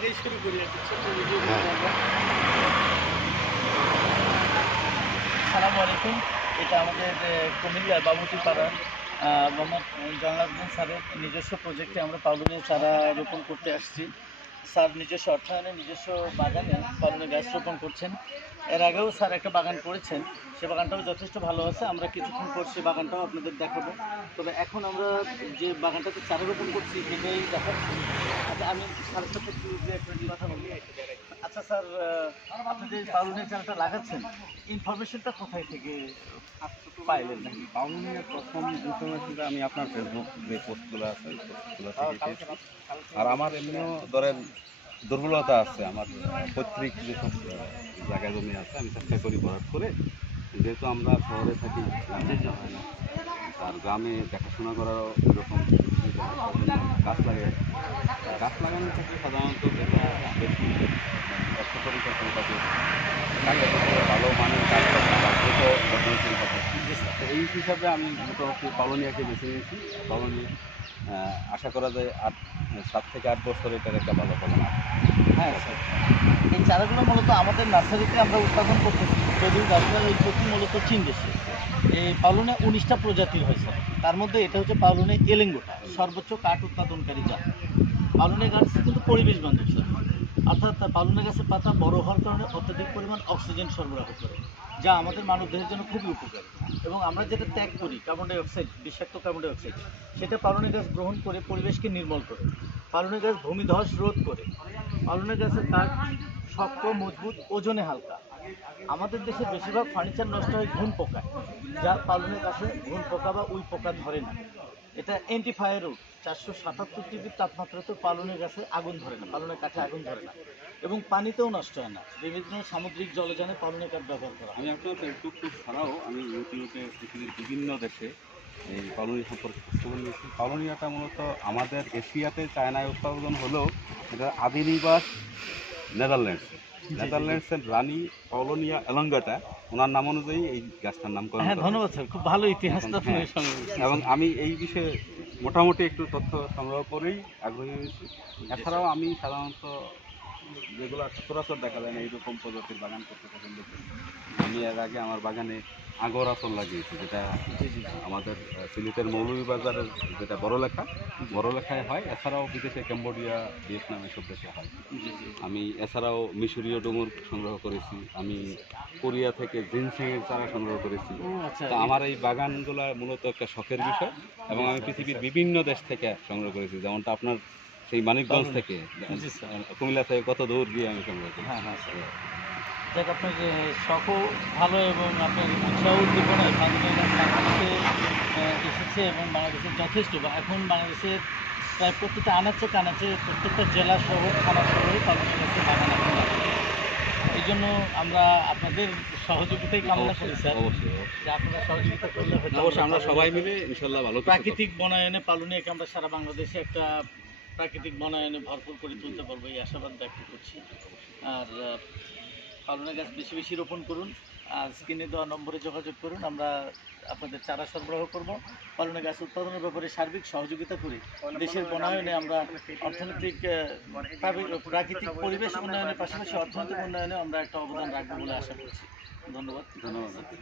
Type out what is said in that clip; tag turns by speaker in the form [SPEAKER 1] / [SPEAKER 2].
[SPEAKER 1] থেকেই শুরু করি আর হ্যাঁ। সালামু আলাইকুম এটা আমাদের কুমিল্লার বাবুটি পাড়ার আহ, মোহাম্মদ জালালউদ্দিন স্যারের নিজস্ব প্রজেক্টে আমরা পাবলিক চারা রোপণ করতে আসছি। স্যার নিজস্ব অর্থায়নে, নিজস্ব বাগানে পাউলুনের গাছ রোপণ করছেন। এর আগেও স্যার একটা বাগান করেছেন। সে বাগানটাও যথেষ্ট ভালো আছে। আমরা কিছুক্ষণ পর সে বাগানটাও আপনাদের দেখাবো। তবে এখন আমরা যে বাগানটাতে চারা রোপণ করছি, সেটাই দেখাচ্ছি। আচ্ছা আমি স্যারের সাথে কথা বলি আচ্ছা স্যার আপনি যে পাউলুনের চারাটা লাগাচ্ছেন ইনফরমেশনটা কোথায় থেকে পাইলেন? নাকি
[SPEAKER 2] প্রথম ইনফরমেশনটা আমি আপনার ফেসবুক যে পোস্টগুলো আছে ওই পোস্টগুলো থেকে পেয়েছি। আর আমার এমনিও ধরেন দুর্বলতা আছে আমার পৈতৃক যেসব জায়গা জমি আছে আমি চেষ্টা করি ভরাট করে যেহেতু আমরা শহরে থাকি গ্রামে যাওয়া হয় না। আর গ্রামে দেখাশোনা করারও এরকম গাছ লাগে গাছ লাগানো থেকে সাধারণত বেশি ভালো মানের বর্ধনশীল হবে এই হিসাবে আমি মোটামুটি কলোনিয়াকে বেছে নিয়েছি কলোনি আশা করা যায় আট সাত থেকে আট বছর এটার একটা ভালো ফলন
[SPEAKER 1] হ্যাঁ স্যার এই চারাগুলো মূলত আমাদের নার্সারিতে আমরা উৎপাদন করতেছি যদিও গাছগুলো এই প্রতি মূলত চীন দেশে এই পালনে উনিশটা প্রজাতির হয়েছে তার মধ্যে এটা হচ্ছে পালনে এলেঙ্গোটা সর্বোচ্চ কাঠ উৎপাদনকারী জাত পালনে গাছ কিন্তু পরিবেশ বান্ধব, স্যার। অর্থাৎ তার পালনে গাছের পাতা বড় হওয়ার কারণে অত্যাধিক পরিমাণ অক্সিজেন সরবরাহ করে, যা আমাদের মানব দেহের জন্য খুবই উপকারী। এবং আমরা যেটা ত্যাগ করি কার্বন ডাই অক্সাইড বিষাক্ত কার্বন ডাইঅক্সাইড সেটা পালনে গাছ গ্রহণ করে পরিবেশকে নির্মল করে পালনে গাছ ভূমিধস রোধ করে। পালনে গাছের কাঠ শক্ত, মজবুত ওজনে হালকা। আমাদের দেশে বেশিরভাগ ফার্নিচার নষ্ট হয় ঘুন পোকায়, যা পালনের গাছে ঘুন পোকা বা উই পোকা ধরে না। এটা অ্যান্টিফায়ারও চারশো সাতাত্তর ডিগ্রি তাপমাত্রাতেও পালনের গাছে আগুন ধরে না, পালনের কাঠে আগুন ধরে না। এবং পানিতেও নষ্ট হয় না। বিভিন্ন সামুদ্রিক জলযানে পালনের কাঠ ব্যবহার করা
[SPEAKER 2] আমি আপনার পোস্ট ছাড়াও আমি ইউটিউবে পৃথিবীর বিভিন্ন দেশে এই কলোনি সম্পর্কে খোঁজখবর নিয়েছি কলোনিয়াটা মূলত আমাদের এশিয়াতে চায়নায় উৎপাদন হলেও এটা আদি নিবাস নেদারল্যান্ডস নেদারল্যান্ডসের রানী পলোনিয়া এলঙ্গাটা ওনার নাম অনুযায়ী এই গাছটার নামকরণ
[SPEAKER 1] হ্যাঁ করা ধন্যবাদ স্যার খুব ভালো ইতিহাসটা আপনি হ্যাঁ।
[SPEAKER 2] এবং আমি এই বিষয়ে মোটামুটি একটু তথ্য সংগ্রহ করেই আগ্রহী হয়েছি। এছাড়াও আমি সাধারণত যেগুলো সচরাচর দেখা যায় না এইরকম প্রজাতির বাগান করতে পছন্দ করি। আমি এর আগে আমার বাগানে আগর আসল লাগিয়েছি যেটা আমাদের সিলেটের মৌলভীবাজারের যেটা বড় লেখা বড় লেখায় হয়। এছাড়াও বিদেশে ক্যাম্বোডিয়া ভিয়েতনাম এসব দেশে হয়। আমি এছাড়াও মিশরীয় ডুমুর সংগ্রহ করেছি। আমি কোরিয়া থেকে জিনসিংয়ের চারা সংগ্রহ করেছি। আচ্ছা। তো আমার এই বাগানগুলো মূলত একটা শখের বিষয় এবং আমি পৃথিবীর বিভিন্ন দেশ থেকে সংগ্রহ করেছি। যেমনটা আপনার সেই মানিকগঞ্জ থেকে। কুমিল্লা থেকে কত দূর গিয়ে আমি সংগ্রহ করি
[SPEAKER 1] হ্যাঁ হ্যাঁ যাক আপনার যে শখও ভালো এবং আপনার উৎসাহ উদ্দীপনায় এসেছে এবং বাংলাদেশের যথেষ্ট বা এখন বাংলাদেশের প্রায় প্রত্যেকটা আনাচে কানাচে প্রত্যেকটা জেলা শহর থানা শহরে করছে বাগান এখন। এই জন্য আমরা আপনাদের সহযোগিতাই কামনা করি স্যার। যে আপনারা সহযোগিতা করলে হয়তো
[SPEAKER 2] আমরা সবাই মিলে ইনশাল্লাহ ভালো
[SPEAKER 1] প্রাকৃতিক বনায়নে পালনিয়াকে আমরা সারা বাংলাদেশে একটা প্রাকৃতিক বনায়নে ভরপুর করে তুলতে পারব এই আশাবাদ ব্যক্ত করছি। আর আহ, পালনে গাছ বেশি বেশি রোপণ করুন। স্ক্রিনে দেওয়া নম্বরে যোগাযোগ করুন, আমরা আপনাদের চারা সরবরাহ করব। পালনে গাছ উৎপাদনের ব্যাপারে সার্বিক সহযোগিতা করি দেশের বনায়নে আমরা অর্থনৈতিক প্রাকৃতিক পরিবেশ উন্নয়নের পাশাপাশি অর্থনৈতিক উন্নয়নে আমরা একটা অবদান রাখব বলে আশা করছি। ধন্যবাদ। ধন্যবাদ।